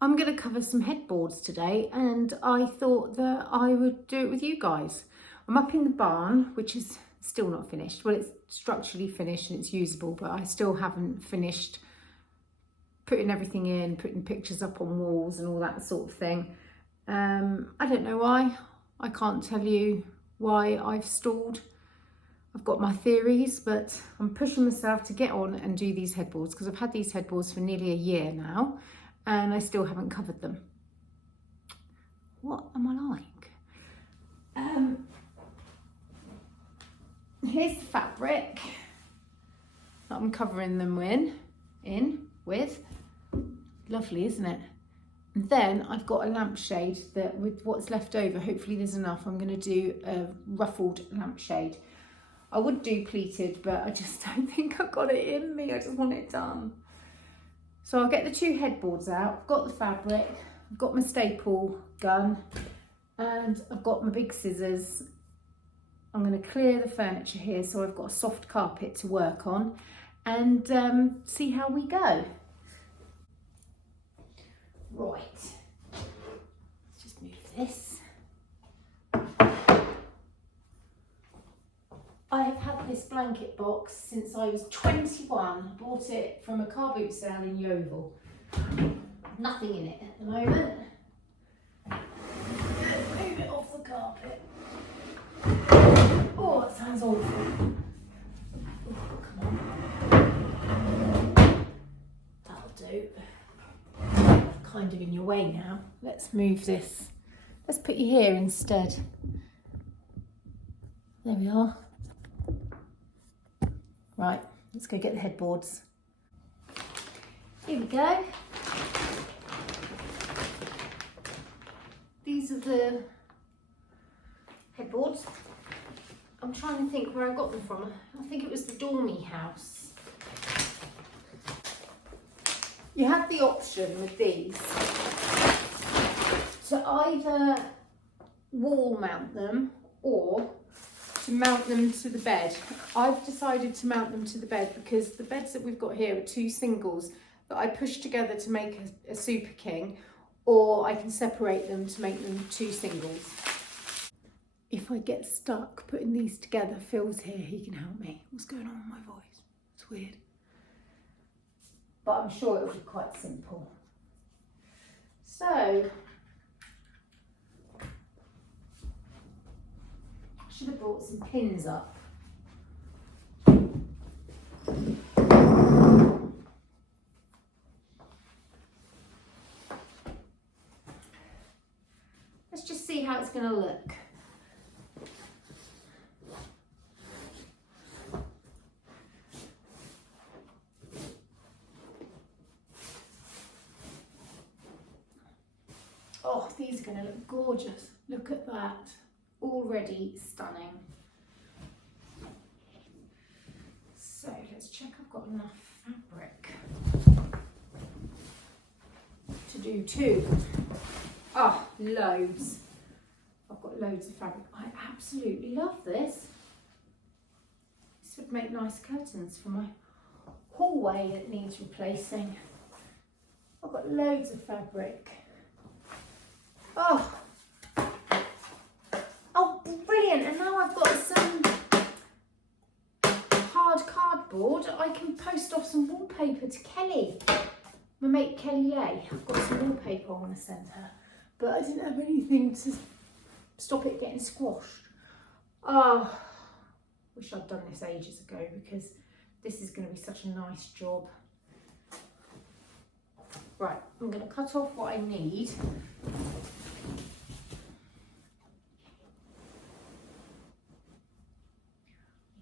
I'm going to cover some headboards today, and I thought that I would do it with you guys. I'm up in the barn, which is still not finished. Well, it's structurally finished and it's usable, but I still haven't finished putting everything in, putting pictures up on walls and all that sort of thing. I don't know why. I can't tell you why I've stalled. I've got my theories, but I'm pushing myself to get on and do these headboards because I've had these headboards for nearly a year now and I still haven't covered them. What am I like? Here's the fabric that I'm covering them with. Lovely, isn't it? And then I've got a lampshade that, with what's left over, hopefully there's enough, I'm going to do a ruffled lampshade. I would do pleated, but I just don't think I've got it in me. I just want it done. So I'll get the two headboards out. I've got the fabric, I've got my staple gun, and I've got my big scissors. I'm going to clear the furniture here so I've got a soft carpet to work on and see how we go. Right, let's just move this. I have had this blanket box since I was 21. I bought it from a car boot sale in Yeovil. Nothing in it at the moment. Move it off the carpet. Oh, that sounds awful. Oh, come on. That'll do. Kind of in your way now. Let's move this. Let's put you here instead. There we are. Right, let's go get the headboards. Here we go. These are the headboards. I'm trying to think where I got them from. I think it was the Dormy House. You have the option with these to either wall mount them or to mount them to the bed. I've decided to mount them to the bed because the beds that we've got here are two singles that I push together to make a super king, or I can separate them to make them two singles. If I get stuck putting these together, Phil's here, he can help me. What's going on with my voice? It's weird. But I'm sure it'll be quite simple. So, I should have brought some pins up. Let's just see how it's going to look. Oh, these are going to look gorgeous. Look at that. Already stunning. So let's check I've got enough fabric to do two. Oh, loads. I've got loads of fabric. I absolutely love this. This would make nice curtains for my hallway that needs replacing. I've got loads of fabric. Oh, brilliant. And now I've got some hard cardboard. I can post off some wallpaper to Kelly, my mate Kelly Lay. I've got some wallpaper I want to send her, but I didn't have anything to stop it getting squashed. Oh, wish I'd done this ages ago because this is going to be such a nice job. Right, I'm going to cut off what I need.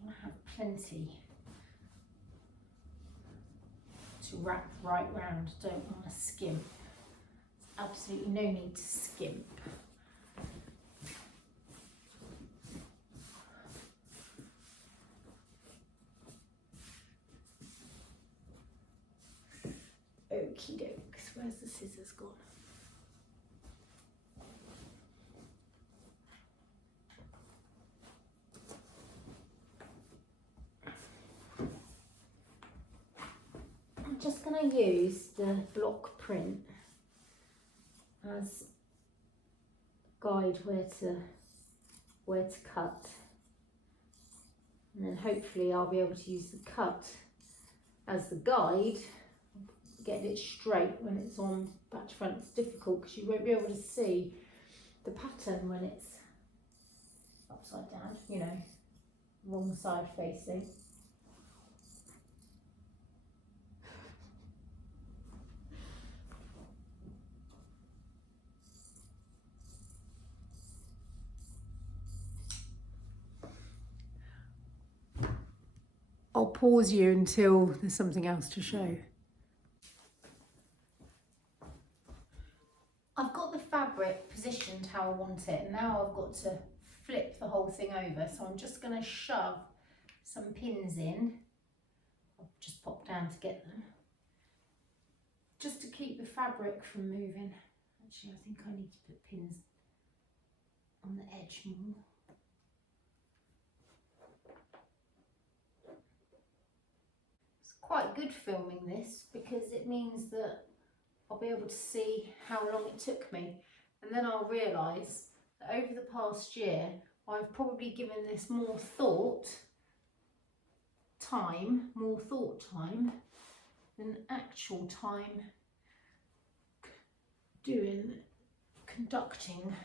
I have plenty to wrap right round. Don't want to skimp. There's absolutely no need to skimp. Okie dokes, where's the scissors gone? I'm just going to use the block print as guide where to cut, and then hopefully I'll be able to use the cut as the guide, get it straight when it's on back to front. It's difficult because you won't be able to see the pattern when it's upside down, you know, wrong side facing. I'll pause you until there's something else to show. I've got the fabric positioned how I want it, and now I've got to flip the whole thing over. So I'm just going to shove some pins in. I'll just pop down to get them, just to keep the fabric from moving. Actually, I think I need to put pins on the edge more. Quite good filming this because it means that I'll be able to see how long it took me, and then I'll realise that over the past year I've probably given this more thought time than actual time conducting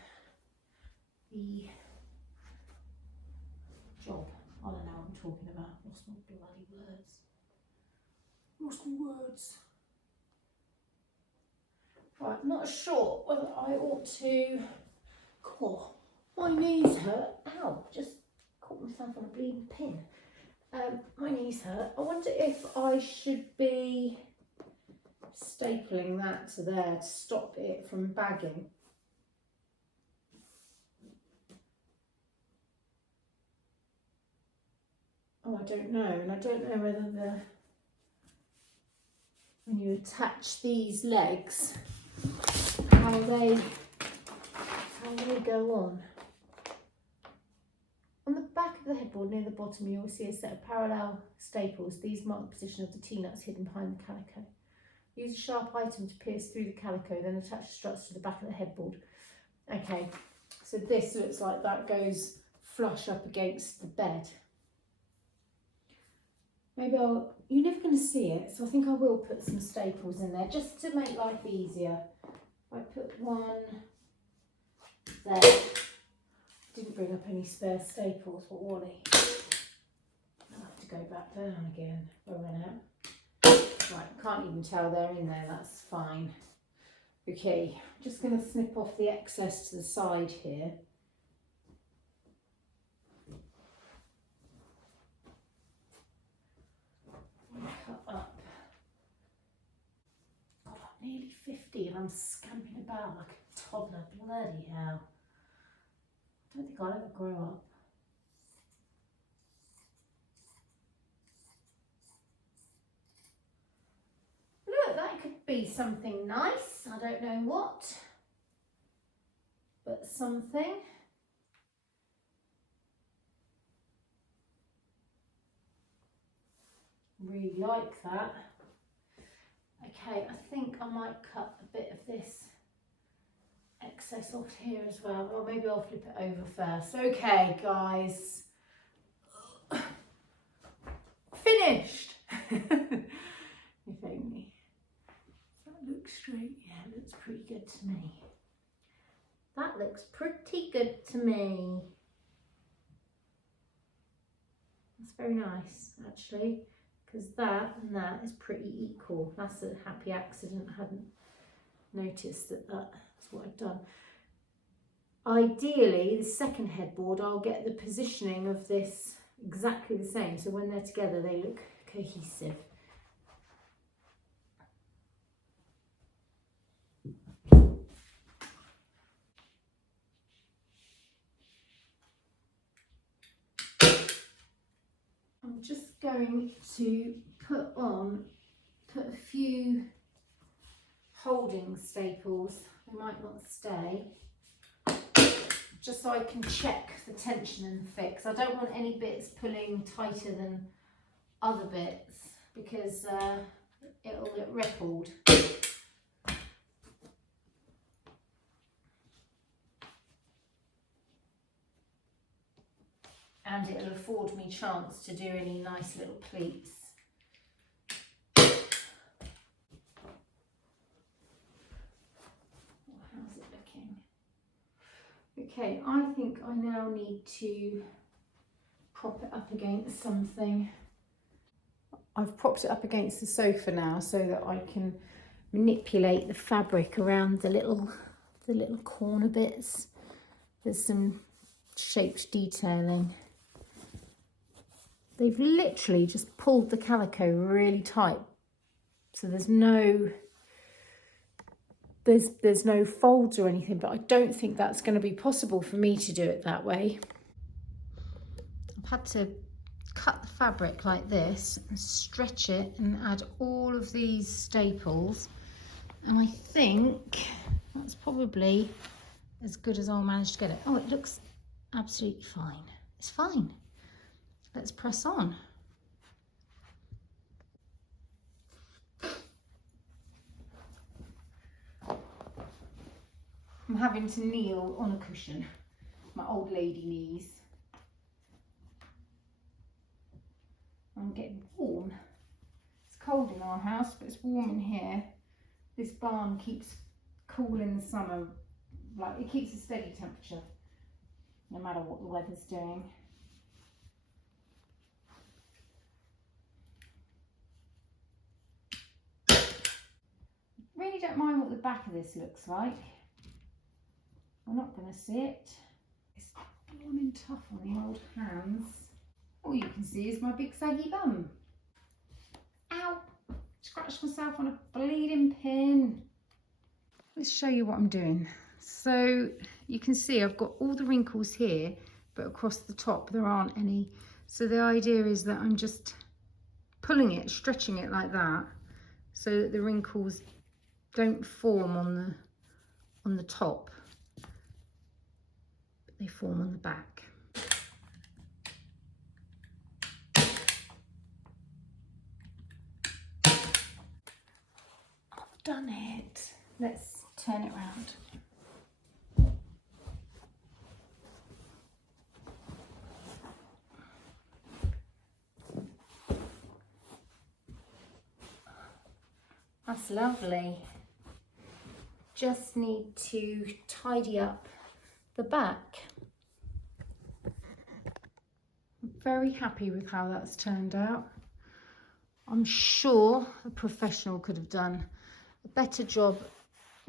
the job. I don't know what I'm talking about. Lost my bloody words. Lost my words. Right, not sure whether I ought to. God, my knees hurt. Ow, just caught myself on a bleeding pin. My knees hurt. I wonder if I should be stapling that to there to stop it from bagging. Oh, I don't know, and I don't know whether when you attach these legs, how they go on. On the back of the headboard near the bottom you will see a set of parallel staples. These mark the position of the T-nuts hidden behind the calico. Use a sharp item to pierce through the calico, then attach the struts to the back of the headboard. Okay, so this looks like that goes flush up against the bed. Maybe you're never going to see it, so I think I will put some staples in there just to make life easier. I put one there. Didn't bring up any spare staples for Wally. I'll have to go back down again if I run out. Right, can't even tell they're in there, that's fine. Okay, I'm just going to snip off the excess to the side here. Cut up. God, I'm nearly 50 and I'm scamping about like a toddler. Bloody hell. I don't think I'll ever grow up. Look, that could be something nice. I don't know what, but something. Really like that. Okay, I think I might cut a bit of this excess off here as well. Well, maybe I'll flip it over first. Okay, guys. Finished! If only. Does that look straight? Yeah, it looks pretty good to me. That looks pretty good to me. That's very nice, actually, because that and that is pretty equal. That's a happy accident. I hadn't noticed that that's what I've done. Ideally, the second headboard, I'll get the positioning of this exactly the same, so when they're together they look cohesive. I'm just going to put a few holding staples. They might not stay, just so I can check the tension and fix. I don't want any bits pulling tighter than other bits because it'll get rippled. and it'll afford me chance to do any nice little pleats. How's it looking? Okay, I think I now need to prop it up against something. I've propped it up against the sofa now so that I can manipulate the fabric around the little corner bits. There's some shaped detailing. They've literally just pulled the calico really tight, so there's no folds or anything, but I don't think that's going to be possible for me to do it that way. I've had to cut the fabric like this and stretch it and add all of these staples, and I think that's probably as good as I'll manage to get it. Oh, it looks absolutely fine. It's fine. Let's press on. I'm having to kneel on a cushion, my old lady knees. I'm getting warm. It's cold in our house, but it's warm in here. This barn keeps cool in the summer, like it keeps a steady temperature, no matter what the weather's doing. Really don't mind what the back of this looks like. We're not going to see it. It's blooming tough on the old hands. All you can see is my big saggy bum. Ow! Scratched myself on a bleeding pin. Let's show you what I'm doing. So you can see I've got all the wrinkles here, but across the top there aren't any. So the idea is that I'm just pulling it, stretching it like that, so that the wrinkles don't form on the top, but they form on the back. I've done it. Let's turn it round. That's lovely. Just need to tidy up the back. I'm very happy with how that's turned out. I'm sure a professional could have done a better job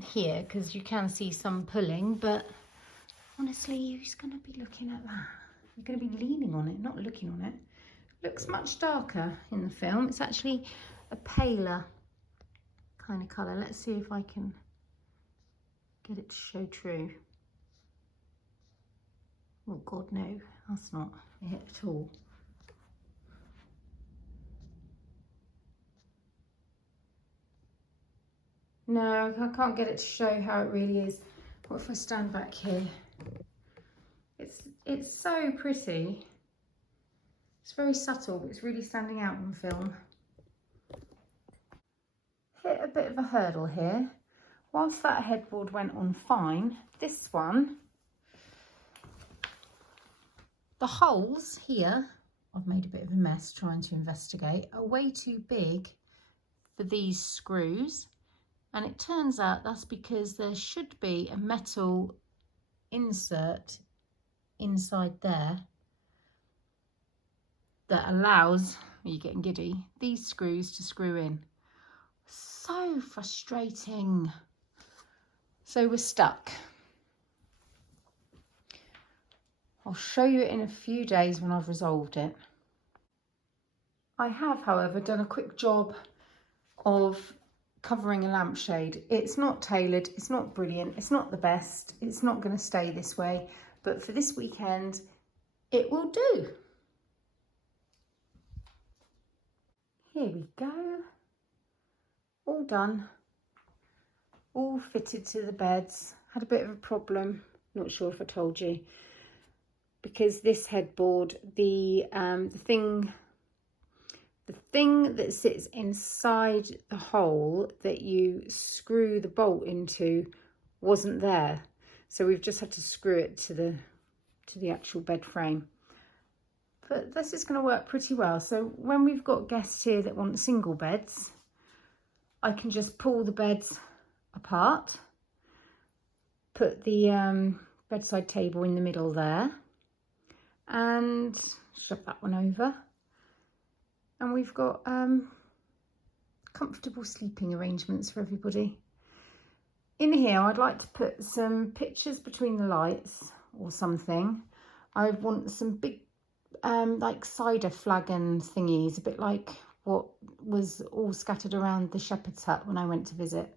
here, because you can see some pulling, but honestly, who's going to be looking at that? You're going to be leaning on it, not looking on it. It looks much darker in the film. It's actually a paler kind of colour. Let's see if I can get it to show true. Oh God, no, that's not it at all. No, I can't get it to show how it really is. What if I stand back here? It's so pretty. It's very subtle, but it's really standing out on film. Hit a bit of a hurdle here. Whilst that headboard went on fine, this one, the holes here, I've made a bit of a mess trying to investigate, are way too big for these screws. And it turns out that's because there should be a metal insert inside there that allows, you're getting giddy, these screws to screw in. So frustrating. So we're stuck. I'll show you it in a few days when I've resolved it. I have, however, done a quick job of covering a lampshade. It's not tailored, it's not brilliant, it's not the best, it's not going to stay this way, but for this weekend it will do. Here we go, all done, all fitted to the beds. Had a bit of a problem, not sure if I told you, because this headboard, the thing that sits inside the hole that you screw the bolt into wasn't there. So we've just had to screw it to the actual bed frame. but this is going to work pretty well. So when we've got guests here that want single beds, I can just pull the beds apart, put the bedside table in the middle there, and shove that one over. And we've got comfortable sleeping arrangements for everybody. In here, I'd like to put some pictures between the lights or something. I want some big like cider flagon thingies, a bit like what was all scattered around the shepherd's hut when I went to visit.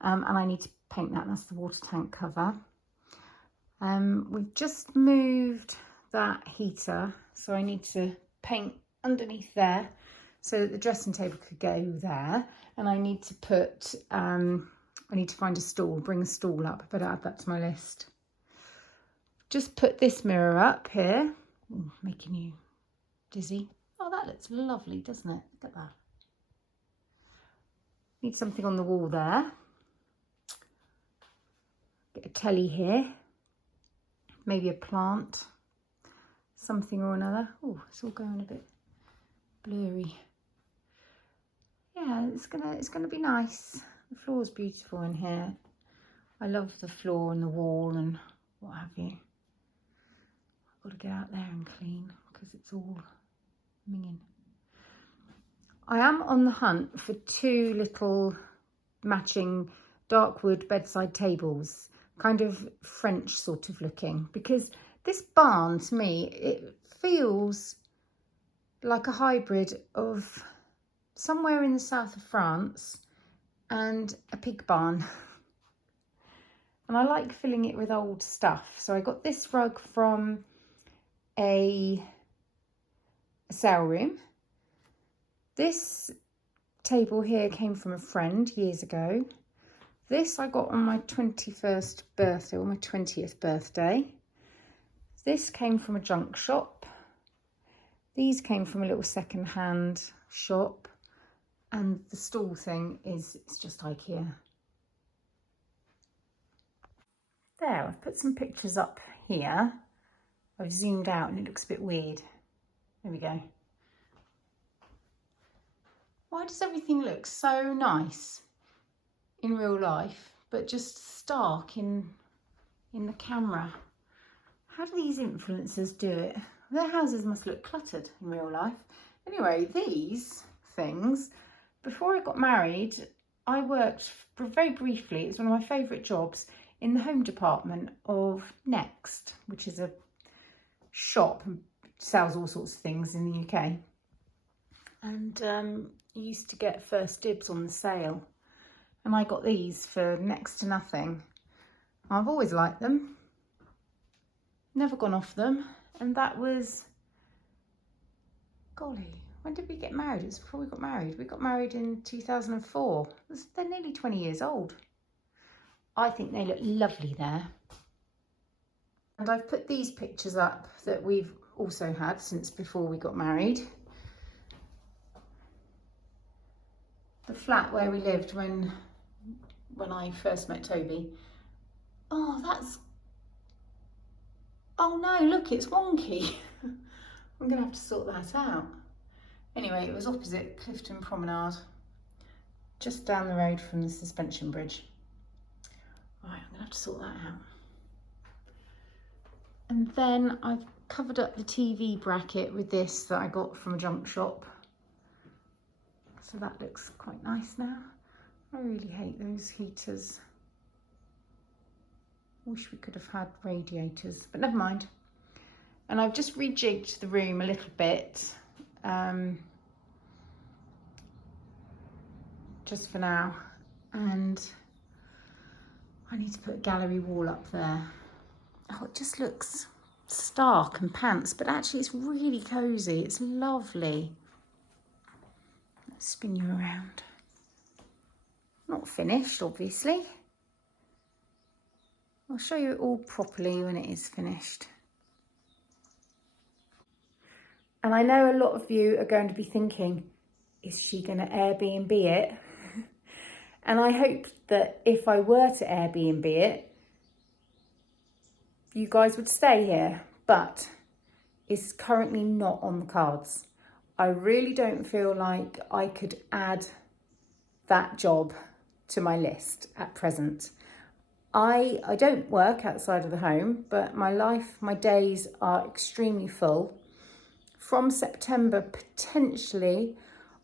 And I need to paint that. That's the water tank cover. We've just moved that heater, so I need to paint underneath there so that the dressing table could go there. And I need to put, I need to find a stool, bring a stool up. I better add that to my list. Just put this mirror up here. Ooh, making you dizzy. Oh, that looks lovely, doesn't it? Look at that. Need something on the wall there. Get a telly here. Maybe a plant. Something or another. Oh, it's all going a bit blurry. Yeah, it's gonna be nice. The floor's beautiful in here. I love the floor and the wall and what have you. Got to get out there and clean because it's all minging. I am on the hunt for 2 little matching dark wood bedside tables, kind of French sort of looking, because this barn to me, it feels like a hybrid of somewhere in the south of France and a pig barn. And I like filling it with old stuff. So I got this rug from a sale room. This table here came from a friend years ago. This I got on my 21st birthday, or my 20th birthday. This came from a junk shop. These came from a little second-hand shop. And the stool thing it's just IKEA. There, I've put some pictures up here. I've zoomed out and it looks a bit weird. There we go. Why does everything look so nice in real life, but just stark in the camera? How do these influencers do it? Their houses must look cluttered in real life. Anyway, these things, before I got married, I worked very briefly, it's one of my favourite jobs, in the home department of Next, which is a shop and sells all sorts of things in the UK. And you used to get first dibs on the sale. And I got these for next to nothing. I've always liked them. Never gone off them. And that was, golly, when did we get married? It was before we got married. We got married in 2004. They're nearly 20 years old. I think they look lovely there. And I've put these pictures up that we've also had since before we got married. The flat where we lived when I first met Toby. Oh, oh no, look, it's wonky. I'm gonna have to sort that out. Anyway, it was opposite Clifton Promenade, just down the road from the suspension bridge. Right, I'm gonna have to sort that out. And then I've covered up the TV bracket with this that I got from a junk shop. So that looks quite nice now. I really hate those heaters. Wish we could have had radiators, but never mind. And I've just rejigged the room a little bit, just for now. And I need to put a gallery wall up there. Oh, it just looks stark and pants, but actually it's really cosy. It's lovely. Let's spin you around. Not finished, obviously. I'll show you it all properly when it is finished. And I know a lot of you are going to be thinking, is she going to Airbnb it? And I hope that if I were to Airbnb it, you guys would stay here. But is currently not on the cards. I really don't feel like I could add that job to my list at present. I don't work outside of the home, but my days are extremely full. From September, potentially,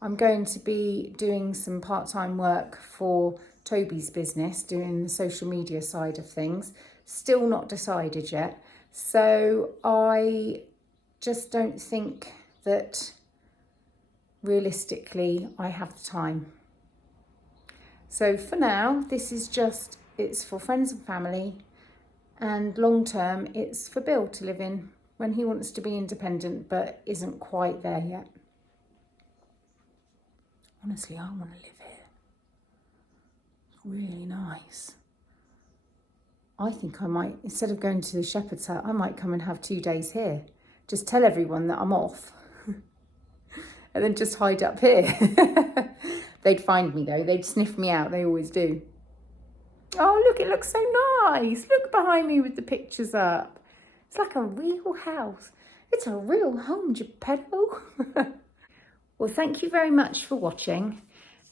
I'm going to be doing some part-time work for Toby's business, doing the social media side of things. Still not decided yet. So I just don't think that realistically I have the time. So for now, it's for friends and family, and long term it's for Bill to live in when he wants to be independent but isn't quite there yet. Honestly, I want to live here. It's really nice. I think I might, instead of going to the shepherd's hut, I might come and have 2 days here. Just tell everyone that I'm off and then just hide up here. They'd find me though, they'd sniff me out, they always do. Oh, look, it looks so nice. Look behind me with the pictures up. It's like a real house. It's a real home, Geppetto. Well, thank you very much for watching,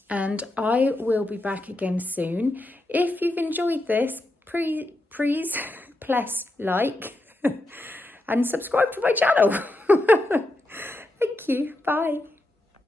and I will be back again soon. If you've enjoyed this, please like and subscribe to my channel. Thank you. Bye.